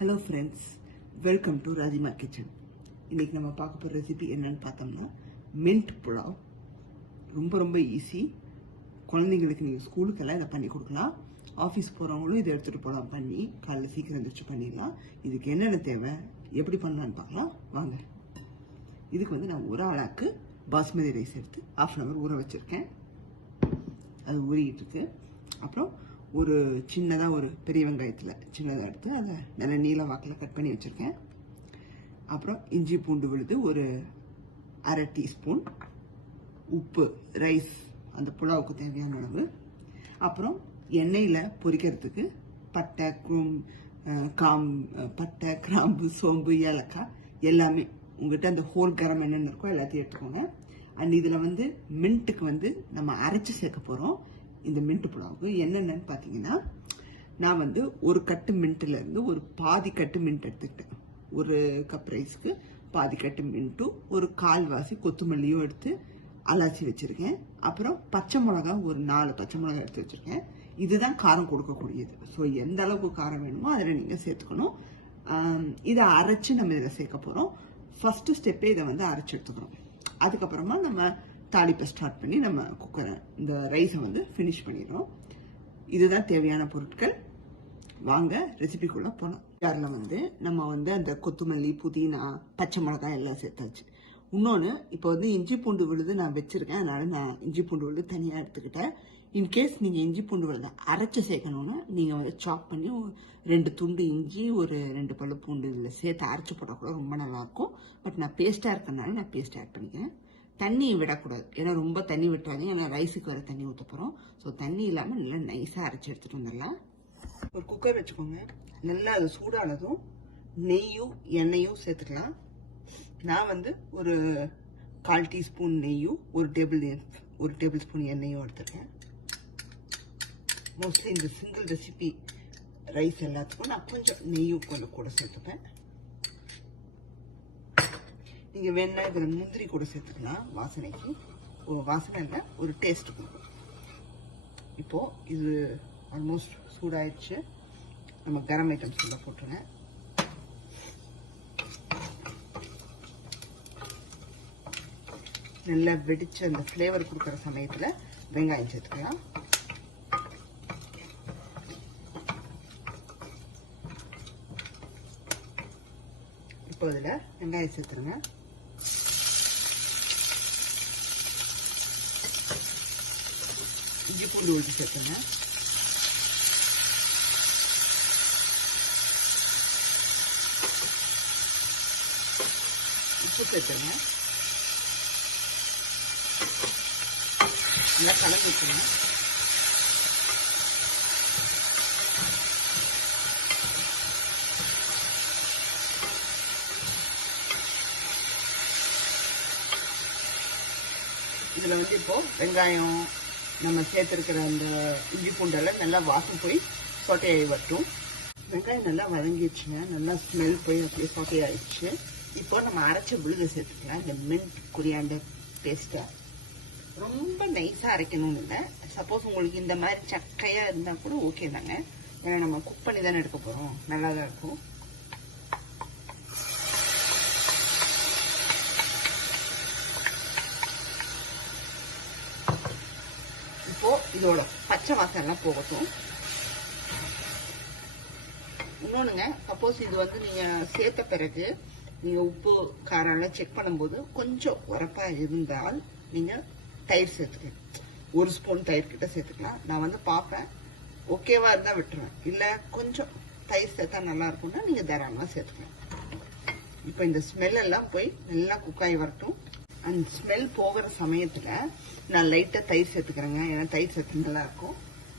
Hello friends, welcome to Rajima Kitchen. இன்னைக்கு நம்ம பார்க்க போற ரெசிபி என்னன்னு பார்த்தோம்னா மின்ட் புலாவ். ரொம்ப ஈஸி. குழந்தைங்களுக்கு நீங்க ஸ்கூலுக்கு எல்லாம் இத பண்ணி கொடுக்கலாம். ஆபீஸ் போறவங்களும் இத எடுத்துட்டு போலாம் பண்ணி காலையில சீக்கிரம் எந்திரச்சு பண்ணிடலாம். இதுக்கு என்னென்ன தேவை, எப்படி பண்ணலாம்னு பார்க்கலாம் வாங்க. இதுக்கு வந்து நான் ஒரு ஆளாக்கு பாஸ்மதி ரைஸ் எடுத்து 1/2 hour ஊற வச்சிருக்கேன். அது ஊறிட்டு இருக்கு. அப்புறம் ஒரு சின்னதா ஒரு பெரிய வெங்காயத்துல சின்னதா எடுத்து அதை நல்ல நீல வாக்கில் கட் பண்ணி வச்சிருக்கேன். அப்புறம் இஞ்சி பூண்டு விழுது ஒரு 1/2 டீஸ்பூன், உப்பு, ரைஸ் அந்த புலாவுக்கு தேவையான அளவு. அப்புறம் எண்ணெயில் பொரிக்கிறதுக்கு பட்டை கிராம்பு சோம்பு ஏலக்காய் எல்லாமே உங்கள்கிட்ட அந்த ஹோல் கரம் என்னென்ன இருக்கோ எல்லாத்தையும் எடுத்துக்கோங்க. அண்ட் இதில் வந்து மின்ட்டுக்கு வந்து நம்ம அரைச்சி சேர்க்க போகிறோம். இந்த மின்ட் புலாவுக்கு என்னென்னு பார்த்தீங்கன்னா, நான் வந்து ஒரு கட்டு மின்ட்ல இருந்து ஒரு பாதி கட்டு மின்ட் எடுத்துக்கிட்டேன். ஒரு கப் ரைஸ்க்கு பாதி கட்டு மின்ட்டும் ஒரு கால்வாசி கொத்தமல்லியும் எடுத்து அலாச்சி வச்சிருக்கேன். அப்புறம் பச்சை மிளகா ஒரு 4 பச்சை மிளகா எடுத்து வச்சிருக்கேன். இதுதான் காரம் கொடுக்கக்கூடியது. ஸோ எந்த அளவுக்கு காரம் வேணுமோ அதில் நீங்கள் சேர்த்துக்கணும். இதை அரைச்சி நம்ம இதில் சேர்க்க போகிறோம். ஃபர்ஸ்ட் ஸ்டெப்பே இதை வந்து அரைச்சி எடுத்துக்கிறோம். அதுக்கப்புறமா நம்ம தாளிப்பை ஸ்டார்ட் பண்ணி நம்ம குக்கரை இந்த ரைஸை வந்து ஃபினிஷ் பண்ணிடுறோம். இதுதான் தேவையான பொருட்கள். வாங்க ரெசிபிக்குள்ள போனோம். ஜாரில் வந்து நம்ம வந்து அந்த கொத்தமல்லி புதினா பச்சை மிளகாய் எல்லாம் சேர்த்தாச்சு. இன்னொன்று இப்போ வந்து இஞ்சி பூண்டு விழுது நான் வச்சிருக்கேன். அதனால நான் இஞ்சி பூண்டு விழுது தனியாக எடுத்துக்கிட்டேன். இன்கேஸ் நீங்கள் இஞ்சி பூண்டு விழுதை அரைச்சி சேர்க்கணும்னா நீங்கள் வந்து சாப் பண்ணி 2 துண்டு இஞ்சி ஒரு 2 பல்லு பூண்டு இதில் சேர்த்து அரைச்சி போட்டால் கூட ரொம்ப நல்லாயிருக்கும். பட் நான் பேஸ்ட்டாக இருக்கனால நான் பேஸ்ட் ஆட் பண்ணிக்கிறேன். தண்ணி விடக்கூடாது, ஏன்னா ரொம்ப தண்ணி விட்டுறாங்க, ஏன்னா ரைஸுக்கு வர தண்ணி ஊற்ற போகிறோம். ஸோ தண்ணி இல்லாமல் நல்லா நைஸாக அரைச்சி எடுத்துகிட்டு வந்துடலாம். ஒரு குக்கர் வச்சுக்கோங்க. நல்லா அது சூடானதும் நெய்யும் எண்ணெயும் சேர்த்துக்கலாம். நான் வந்து ஒரு 1/4 டீஸ்பூன் நெய்யும் ஒரு டேபிள் ஸ்பூன் எண்ணெயும் எடுத்துருக்கேன். மோஸ்ட்லி இந்த சிங்கிள் ரெசிபி ரைஸ் எல்லாத்துக்கும் நான் கொஞ்சம் நெய்யும் கொஞ்சம் கூட சேர்த்துப்பேன். நீங்க வேணா இதில் முந்திரி கூட சேர்த்துக்கலாம், வாசனைக்கு. வாசனை இல்லை, ஒரு டேஸ்ட் கொடுக்கும். இப்போ இது ஆல்மோஸ்ட் சூடாயிடுச்சு. நம்ம கரம் ஐட்டம்ஸ் உள்ள போட்டுருங்க. நல்லா வெடிச்சு அந்த ஃப்ளேவர் கொடுக்குற சமயத்தில் வெங்காயம் சேர்த்துக்கலாம். இப்போ இதில் வெங்காயம் சேர்த்துருங்க. இஞ்சி பூண்டு ஊற்றி சேர்த்துங்க. உப்பு சேர்த்துங்க. நல்லா கலந்து வச்சுருங்க. இதில் வந்து இப்போ வெங்காயம் நம்ம சேர்த்துருக்கிற அந்த இஞ்சி பூண்டெல்லாம் நல்லா வாசம் போய் சொட்டையாகி வரட்டும். வெங்காயம் நல்லா வதங்கிடுச்சுங்க. நல்லா ஸ்மெல் போய் அப்படியே சொட்டையாயிடுச்சு. இப்போ நம்ம அரைச்ச விழுதை சேர்த்துக்கலாம். இந்த மின்ட் கொரியாண்டர் பேஸ்ட்டை ரொம்ப நைஸாக அரைக்கணும்னு இல்லை. சப்போஸ் உங்களுக்கு இந்த மாதிரி சக்கையாக இருந்தால் கூட ஓகே தாங்க, ஏன்னா நம்ம குக் பண்ணி தானே எடுக்க போகிறோம். நல்லா தான் இருக்கும். இப்போ இதோட பச்சை வாசம் எல்லாம் போகட்டும். இன்னொன்னுங்க, சப்போஸ் இது வந்து நீங்க சேர்த்த பிறகு நீங்க உப்பு காரம் எல்லாம் செக் பண்ணும்போது கொஞ்சம் உரப்பா இருந்தால் நீங்க தயிர் சேர்த்துக்கலாம். 1 ஸ்பூன் தயிர் கிட்ட சேர்த்துக்கலாம். நான் வந்து பார்ப்பேன், ஓகேவா இருந்தா விட்டுருவேன். இல்ல கொஞ்சம் தயிர் சேர்த்தா நல்லா இருக்கும்னா நீங்க தாராளமா சேர்த்துக்கலாம். இப்போ இந்த ஸ்மெல் எல்லாம் போய் நல்லா குக்காய் வரட்டும். அந்த ஸ்மெல் போகிற சமயத்துல நான் லைட்டா தயிர் சேர்த்துக்கிறேங்க, ஏன்னா தயிர் சேர்த்து நல்லா இருக்கும்.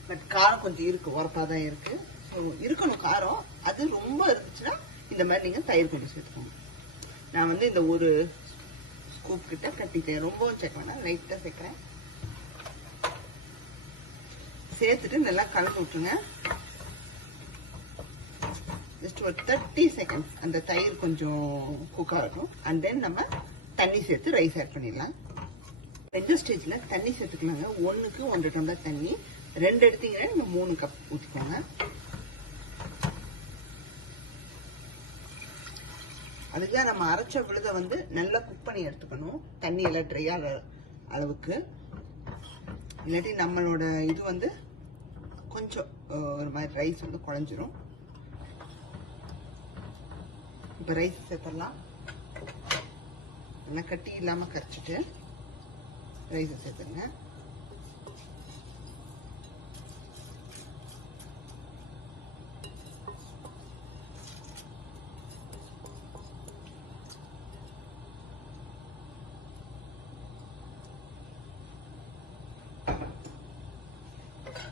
பட் காரம் கொஞ்சம் இருக்கு, உரப்பா தான் இருக்கு. ஸோ இருக்கணும் காரம். அது ரொம்ப இருந்துச்சுன்னா இந்த மாதிரி நீங்க தயிர் கொஞ்சம் சேர்த்துக்கோங்க. நான் வந்து இந்த ஒரு ஸ்கூப் கிட்ட கட்டிட்டேன். ரொம்பவும் சேர்க்க வேணாம், லைட்டா சேர்க்கிறேன். சேர்த்துட்டு நல்லா கலந்து விட்டுருங்க. ஜஸ்ட் ஒரு 30 செகண்ட்ஸ் அந்த தயிர் கொஞ்சம் குக் ஆகட்டும். அண்ட் தென் நம்ம தண்ணி சேர்த்து ரைஸ் ஆட் பண்ணிடலாம். 2 ஸ்டேஜ்ல தண்ணி சேர்த்துக்கலாங்க. 1க்கு 1.5 டம்ளர் தண்ணி, 2 எடுத்தீங்கன்னா நீங்க 3 கப் ஊற்றிக்கோங்க. அதுக்கு தான் நம்ம அரைச்ச விழுதை வந்து நல்லா குக் பண்ணி எடுத்துக்கணும், தண்ணி எல்லாம் ட்ரையாக அளவுக்கு. இல்லாட்டி நம்மளோட இது வந்து கொஞ்சம் ஒரு மாதிரி ரைஸ் வந்து குழஞ்சிரும். இப்போ ரைஸ் சேர்த்துடலாம். நல்லா கட்டி இல்லாமல் கரைச்சிட்டு ரைஸை சேர்த்துருங்க.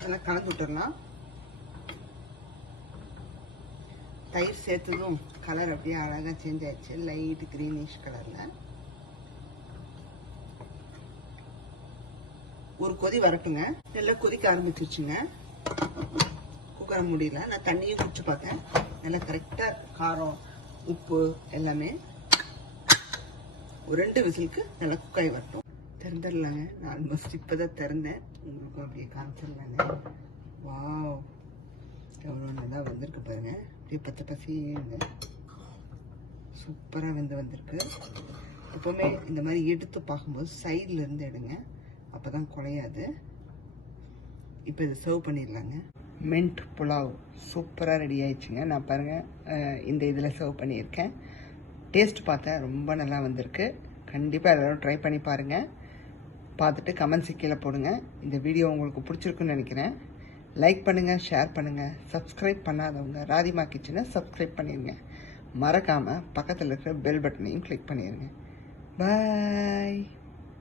நல்லா கலந்து விட்டுடலாம். தயிர் சேர்த்ததும் கலர் அப்படியே அழகாக சேஞ்ச் ஆயிடுச்சு, லைட் கிரீனிஷ் கலரில். ஒரு கொதி வரட்டுங்க. நல்லா கொதிக்க ஆரம்பிச்சிருச்சுங்க. குக்கரை முடியல, நான் தண்ணியும் குடிச்சு பார்த்தேன். நல்லா கரெக்டாக காரம் உப்பு எல்லாமே. ஒரு 2 விசிலுக்கு நல்லா குக்காய் வரட்டும். திறந்துடலாங்க. நான் ஆல்மோஸ்ட் இப்போ தான் திறந்தேன், உங்களுக்கும் அப்படியே காமிச்சிடலாங்க. வாவ், எவ்வளோ நல்லா வந்திருக்கு பாருங்க. அப்படியே பச்சை பசிங்க, சூப்பராக வந்திருக்கு. எப்போவுமே இந்த மாதிரி எடுத்து பார்க்கும்போது சைடில் இருந்து எடுங்க, அப்போ தான் குறையாது. இப்போ இதை சர்வ் பண்ணிடலாங்க. மின்ட் புலாவ் சூப்பராக ரெடி ஆயிடுச்சுங்க. நான் பாருங்கள் இந்த இதில் சர்வ் பண்ணியிருக்கேன். டேஸ்ட் பார்த்தேன், ரொம்ப நல்லா வந்திருக்கு. கண்டிப்பாக எல்லோரும் ட்ரை பண்ணி பாருங்கள். பார்த்துட்டு கமெண்ட்ஸ் கீழே போடுங்க. இந்த வீடியோ உங்களுக்கு பிடிச்சிருக்குன்னு நினைக்கிறேன். லைக் பண்ணுங்கள், ஷேர் பண்ணுங்கள். சப்ஸ்கிரைப் பண்ணாதவங்க ராதிமா கிச்சனை சப்ஸ்கிரைப் பண்ணிடுங்க. மறக்காமல் பக்கத்தில் இருக்கிற பெல் பட்டனையும் கிளிக் பண்ணிடுங்க. பாய்.